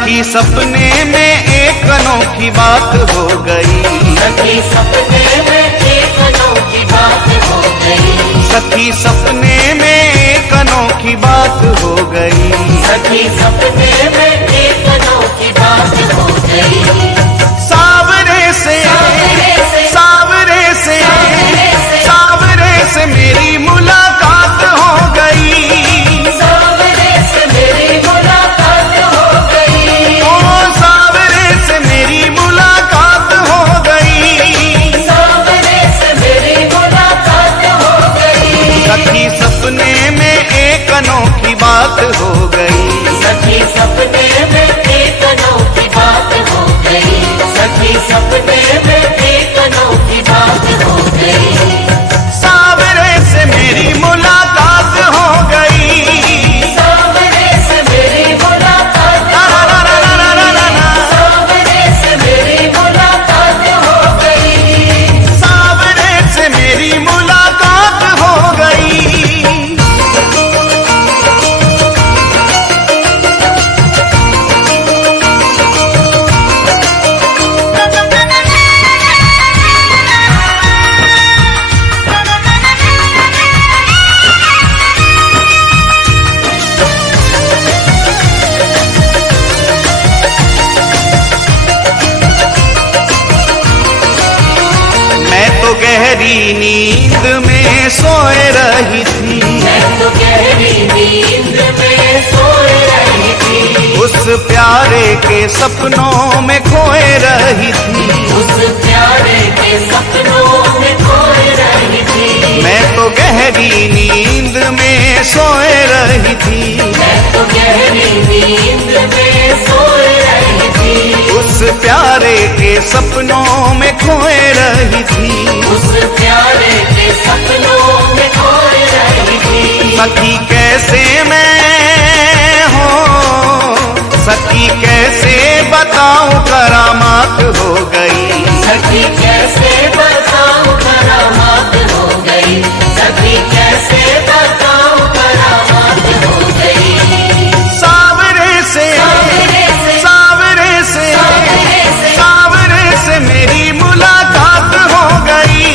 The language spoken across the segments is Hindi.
सखी सपने में एक अनोखी बात हो गई, सखी सपने में एक अनोखी बात हो गई, सखी सपने में एक अनोखी बात हो गई, सखी सपने में एक अनोखी बात हो गई। सावरे से सावरे से सावरे से मेरी मुलाकात हो गई, सावरे से मेरी मुलाकात हो गई, ओ सावरे से मेरी मुलाकात हो गई, सावरे से मेरी मुलाकात हो गई। सखी सपने में एक अनोखी बात हो गई, सखी सपने में एक अनोखी बात हो गई, सखी सपने में एक अनोखी बात हो गई। सावरे से मेरी मुलाकात हो गई, सावरे से मेरी मुलाकात हो गई, सावरे से मेरी मुलाकात हो गई, सावरे से मेरी मुलाकात हो गई। मैं तो गहरी नींद में सोए रही थी, मैं तो गहरी नींद में सोए रही थी, उस प्यारे के सपनों में खोए रही थी, उस प्यारे के सपनों में खोए रही थी। मैं तो गहरी नींद में सोए रही थी, मैं तो गहरी नींद में सोए रही थी, उस प्यारे के सपनों में खोए रही थी, उस प्यारे के सपनों में खोए रही थी। सखी कैसे मैं हो, सखी कैसे बताऊं करामात हो गई, सखी कैसे बताऊं करामात हो गई, सखी कैसे बताऊं करामात हो गई। सावरे से सावरे से सावरे से सावरे से सावरे से मेरी मुलाकात हो गई,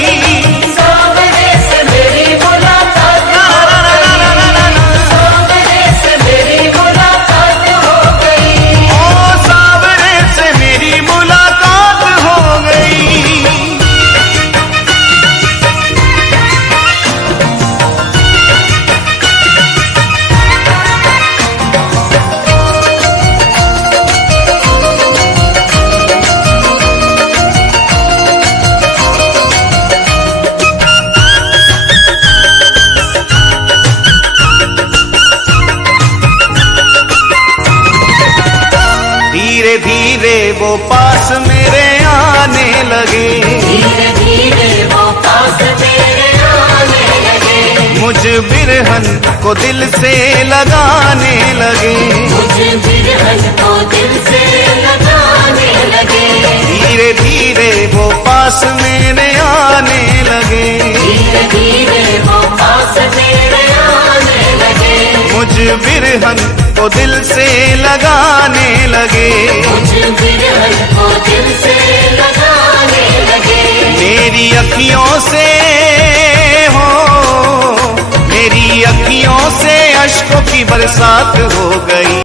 सावरे से मेरी मुलाकात हो गई, सावरे से मेरी मुलाकात हो गई। ओ सावरे से मेरी मुलाकात हो गई। धीरे धीरे वो पास मेरे आने लगे, धीरे धीरे वो पास मेरे आने लगे, मुझ बिरहन को दिल से लगाने लगे, मुझे बिरहन को दिल से लगाने लगे, धीरे धीरे वो पास मेरे आने लगे, धीरे धीरे वो पास मेरे आने लगे, मुझ बिरहन को दिल से लगाने लगे, मुझे बिरहन को दिल से लगाने लगे। मेरी अखियों से हो, मेरी अखियों से अश्कों की बरसात हो गई,